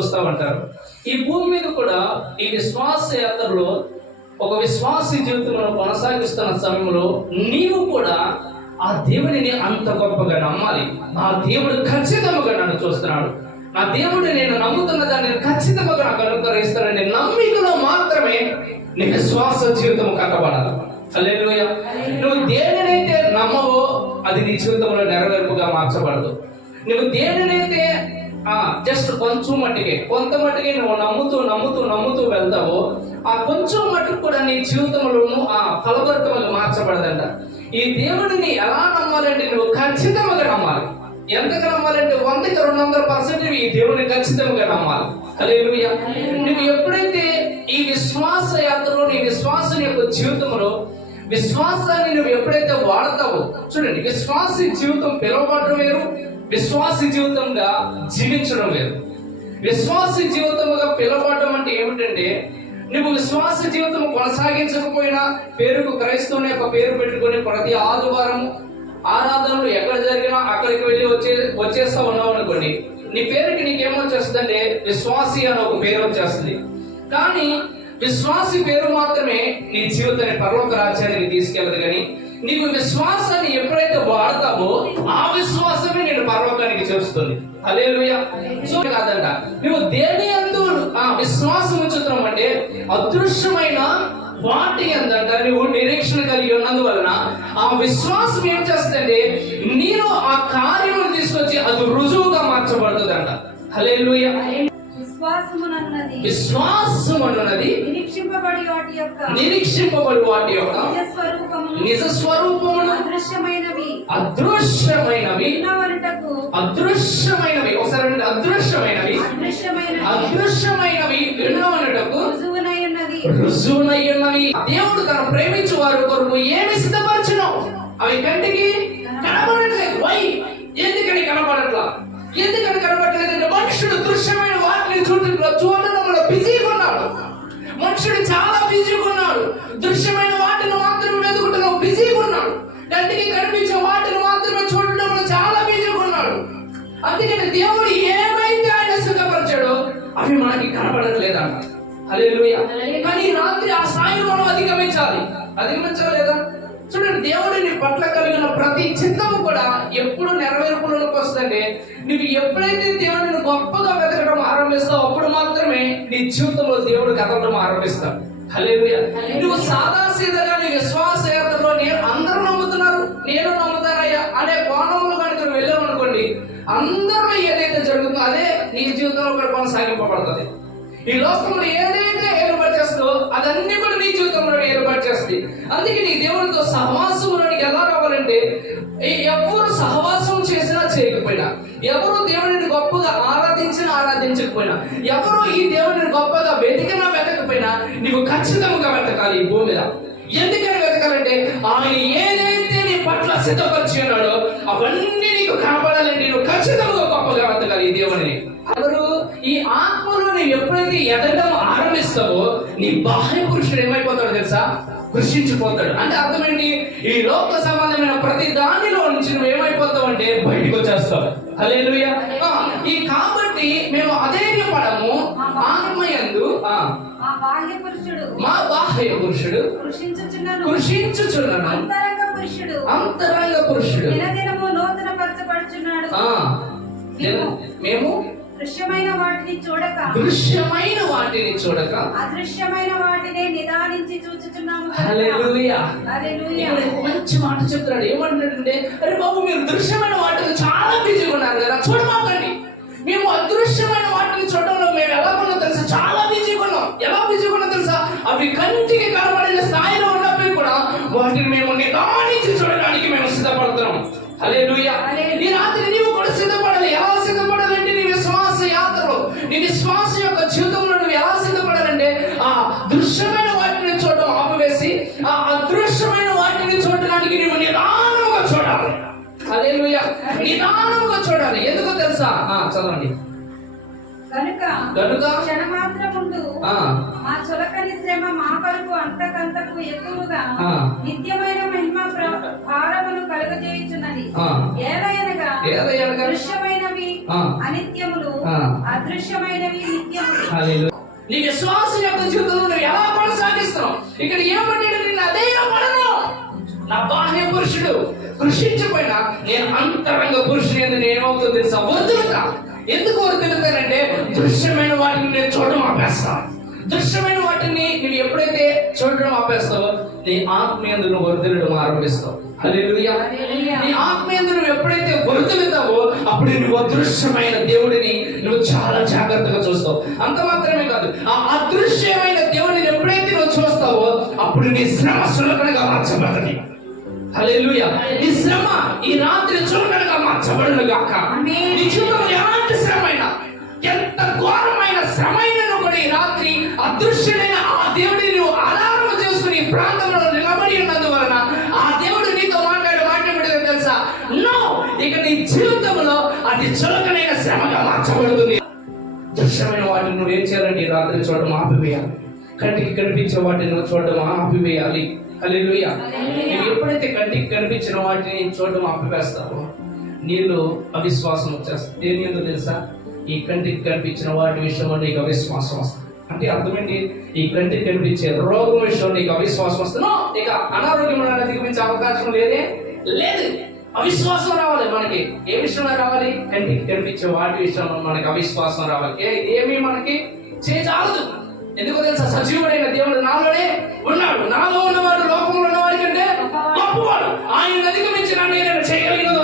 చూస్తూ ఉంటారు. ఈ భూమి మీద కూడా ఈ విశ్వాస యాత్రలో ఒక విశ్వాసీ జీవితంలో కొనసాగిస్తున్న సమయంలో నీవు కూడా ఆ దేవుడిని అంత గొప్పగా నమ్మాలి. నా దేవుడు ఖచ్చితంగా నన్ను చూస్తున్నాడు, నా దేవుడు నేను నమ్ముతున్న దాన్ని ఖచ్చితంగా నాకు అనుగ్రహిస్తానని నమ్మికలో మాత్రమే నీ విశ్వాస జీవితం కట్టబడాలి. హల్లెలూయా. నువ్వు దేనినైతే నమ్మవో అది నీ జీవితంలో నెరవేర్పుగా మార్చబడదు. నువ్వు దేనినైతే జస్ట్ కొంచెం మట్టికే కొంత మట్టికే నువ్వు నమ్ముతూ వెళ్తావో ఆ కొంచెం మట్టుకు కూడా నీ జీవితంలోనూ ఆ ఫలభరితంగా మార్చబడదంట. ఈ దేవుడిని ఎలా నమ్మాలంటే నువ్వు ఖచ్చితంగా నమ్మాలి. ఎంతగా నమ్మాలంటే 100కి 200% ఈ దేవుడిని ఖచ్చితంగా నమ్మాలి. హల్లెలూయా. నువ్వు ఎప్పుడైతే ఈ విశ్వాస యాత్రలో నీ విశ్వాసం యొక్క జీవితంలో విశ్వాసాన్ని నువ్వు ఎప్పుడైతే వాడతావో, చూడండి, విశ్వాసీ జీవితం పిలువబడడం వేరు, విశ్వాసీ జీవితంగా జీవించడం వేరు. విశ్వాసీ జీవితంగా పిలువబడడం అంటే ఏమిటంటే నువ్వు విశ్వాస జీవితం కొనసాగించకపోయినా పేరుకు క్రైస్తవుని యొక్క పేరు పెట్టుకొని ప్రతి ఆదివారం ఆరాధనలు ఎక్కడ జరిగినా అక్కడికి వెళ్ళి వచ్చేస్తా ఉన్నావు అనుకోండి, నీ పేరుకి నీకేమొచ్చేస్తుందంటే విశ్వాసి అని ఒక పేరు వచ్చేస్తుంది. కానీ విశ్వాసి పేరు మాత్రమే నీ జీవితాన్ని పరలోక రాజ్యానికి తీసుకెళ్ళదు. కానీ నీవు విశ్వాసాన్ని ఎప్పుడైతే వాడతావో ఆ విశ్వాసమే నేను పరలోకానికి చేస్తుంది. హల్లెలూయా. సో కాదంట, నువ్వు దేని యందు విశ్వాసం ఉంచుతున్నావు అంటే అదృశ్యమైన వాటి అందంట నువ్వు నిరీక్షణ కలిగి ఉన్నందువలన ఆ విశ్వాసం ఏం చేస్తుందంటే నీలో ఆ కార్యమును తీసుకొచ్చి అది రుజువుగా మార్చబడుతుందంట. హల్లెలూయా. విశ్వాసమున్నది నిరీక్షింపబడి వాటి యొక్క నిజ స్వరూపమును అదృశ్యమైనవి ఒకసారి అదృశ్యమైనవి విన్నవనుటకు రుజువునయ్యున్నవి. దేవుడు తన ప్రేమించు వారు కొరకు ఏమి సిద్ధపరచును అవి కంటికి కనబడట్లేదు. ఎందుకని కనబడట్లేదంటే మనుషుడు దృశ్యమైన వాటిని చూడడంలో బిజీగా ఉన్నాడు. మనుషుడు చాలా బిజీగా ఉన్నాడు. దృశ్యమైన వాటిని మాత్రమే వెతుకుంటున్నావు, బిజీగా ఉన్నాడు. కంటికి కనిపించే వాటిని మాత్రమే చూడడంలో చాలా బిజీగా ఉన్నాడు. అందుకని దేవుడు ఏమైతే ఆయన సిద్ధపరిచాడో అవి మనకి కనబడట్లేదంట. హల్లెలూయా. కానీ రాత్రి ఆ స్థాయిని మనం అధిగమించాలి లేదా? చూడండి, దేవుడు నీ పట్ల కలిగిన ప్రతి చిత్తము కూడా ఎప్పుడు నెరవేర్పులోకి వస్తుందంటే నువ్వు ఎప్పుడైతే దేవుడిని గొప్పగా వెతకడం ఆరంభిస్తావు అప్పుడు మాత్రమే నీ జీవితంలో దేవుడు కదలడం ఆరంభిస్తావు. హల్లెలూయా. నువ్వు సాదాసీదగా నీ విశ్వాస యాత్రలో అందరూ నమ్ముతున్నారు, నేను నమ్ముతానయ్యా అనే కోణంలో కానీ నువ్వు వెళ్ళావు అనుకోండి, అందరూ ఏదైతే జరుగుతుందో అదే నీ జీవితంలో కూడా కొనసాగింపబడుతుంది. ఈ లోకంలో ఏదైతే ఏర్పాటు చేస్తుందో అదన్నీ కూడా నీ జీవితంలో ఏర్పాటు చేస్తుంది. అందుకే నీ దేవుడితో సహవాసంలోనికి ఎలా రావాలంటే ఎవరు సహవాసం చేసినా చేయకపోయినా, ఎవరు దేవుడిని గొప్పగా ఆరాధించకపోయినా, ఎవరు ఈ దేవుడిని గొప్పగా వెతకపోయినా నీవు ఖచ్చితంగా వెతకాలి ఈ భూమి మీద. ఎందుకని వెతకాలంటే ఆయన ఏదైతే నీ పట్ల సిద్ధపరిచి ఉన్నాడో అవన్నీ నీకు కనపడాలంటే నువ్వు ఖచ్చితంగా గొప్పగా వెతకాలి ఈ దేవుడిని. ఎవరు ఈ ఆత్మలో నువ్వు ఎప్పుడైతే ఎదగడం ఆరంభిస్తావో నీ బాహ్య పురుషుడు ఏమైపోతాడో తెలుసా? కృషించిపోతాడు. అంటే అర్థమేంటి? ఈ లోక సంబంధమైన ప్రతి దానిలో నుంచి నువ్వు ఏమైపోతావు అంటే బయటకు వచ్చేస్తావు. హల్లెలూయా. కాబట్టి మేము అధైర్యపడము, ఆత్మయందు మా బాహ్య పురుషుడు కృషించుచున్నాడు, అంతరంగ పురుషుడు మేము దృశ్యమైన వాటిని చూడక అదృశ్యమైన వాటిని నిదానించి చూచుచున్నాము. హల్లెలూయా. మంచి మాట చెప్తున్నాడు. ఏమంటున్నాడంటే, అరే బాబు, మీరు దృశ్యమైన వాటిని చాలా బిజీగా ఉన్నారు కదా, చూడమాకండి. మేము అదృశ్యమైన వాటిని చూడడంలో మేము ఎలా ఉన్నాం తెలుసా? చాలా బిజీగా ఉన్నాం. ఎలా బిజీగా ఉన్నాం తెలుసా? అవి కంటికి కనబడిన స్థాయిలో ఉన్నప్పుడు కూడా వాటిని మేము నిదానించి చూడడానికి మేము సిద్ధపడుతున్నాం. హల్లెలూయా. ఈ రాత్రి నీవు కూడా సిద్ధపడాలి. ఎలా సిద్ధపడాలంటే నీ విశ్వాస యాత్రలో, నీ విశ్వాస యొక్క జీవితంలో నువ్వు ఎలా సిద్ధపడాలంటే ఆ దృశ్యమైన వాటిని చూడడం ఆపివేసి ఆ అదృశ్యమైన వాటిని చూడడానికి నువ్వు నిదానముగా చూడాలి. హల్లెలూయా. నిదానముగా చూడాలి. ఎందుకో తెలుసా? చదవండి. కనుక క్షణమాత్రముందు మా చులకని శ్రమ మా కొరకు అంతకంతకు ఎక్కువగా నిత్యమైన మహిమ భారమును కలుగజేయుచున్నది. ఏలయనగా దృశ్యమైనవి అనిత్యములు, ఆ. అదృశ్యమైనవి నిత్యములు. హల్లెలూయా. నీ విశ్వాసం యొక్క జీవితంలో నువ్వు ఎలా కొనసాగిస్తున్నావు? ఇక్కడ ఏమంటాడు? నేను అధైర్యపడను. నా బాహ్య పురుషుడు కృషించిపోయినా నేను అంతరంగ పురుషుని అని నేను ఏమవుతుందో తెలుసా? వదులుతా. ఎందుకు వదులుతానంటే దృశ్యమైన వాటిని నేను చూడడం ఆపేస్తాను. దృశ్యమైన వాటిని నువ్వు ఎప్పుడైతే చూడడం ఆపేస్తావో నీ ఆత్మీయందు నువ్వు వదిలడం ఆరంభిస్తావు. హల్లెలూయా. నీ ఆత్మీయందు నువ్వు ఎప్పుడైతే వదులుతావో అప్పుడు నువ్వు అదృశ్యమైన దేవుడిని నువ్వు చాలా జాగ్రత్తగా చూస్తావు. అంత మాత్రమే కాదు, ఆ అదృశ్యమైన దేవుడిని ఎప్పుడైతే నువ్వు చూస్తావో అప్పుడు నీ శ్రమ సులభంగా మార్చబడుతుంది. హల్లెలూయా. నీ శ్రమ ఈ రాత్రి చులకనగా మార్చబడును గాక. నీ జీవితంలో ఎలాంటి శ్రమైనా, ఎంత ఘోరమైన శ్రమైనను కూడా ఈ రాత్రి అదృశ్యుడైన ఆ దేవుడిని నువ్వు ఆధారం చేసుకుని ఈ ప్రాంతంలో నిలబడి ఉన్నందువలన ఆ దేవుడు నీతో మాట్లాడే మాట ఏమిటో తెలుసా? నో, ఇక నీ జీవితంలో అది చులకనైన శ్రమగా మార్చబడుతుంది. దృశ్యమైన వాటిని నువ్వు ఏం చేయాలంటే ఈ రాత్రి చూడడం ఆపివేయాలి. కంటికి కనిపించే వాటిని నువ్వు చూడడం ఆపివేయాలి. హల్లెలూయా. నువ్వు ఎప్పుడైతే కంటికి కనిపించిన వాటిని చూడడం ఆపివేస్తావో నీలో అవిశ్వాసం వచ్చేస్తుంది. దేని ఎందుకు తెలుసా? ఈ కంటికి కనిపించిన వాటి విషయంలో నీకు అవిశ్వాసం వస్తుంది. అంటే అర్థమేంటి? ఈ కంటికి కనిపించే రోగం విషయంలో నీకు అవిశ్వాసం వస్తుందో ఇక అనారోగ్యం అధిగమించే అవకాశం లేదు. అవిశ్వాసం రావాలి. మనకి ఏ విషయంలో రావాలి? కంటికి కనిపించే వాటి విషయంలో మనకి అవిశ్వాసం రావాలి. ఏమీ మనకి చేయజాలదు. ఎందుకో తెలుసా? సజీవుడైన దేవుడు నాలోనే ఉన్నాడు. నాలో ఉన్నవాడు లోకంలో ఉన్నవాడి కంటే గొప్పవాడు. ఆయన అధిగమించిన నేను చేయగలిగినదో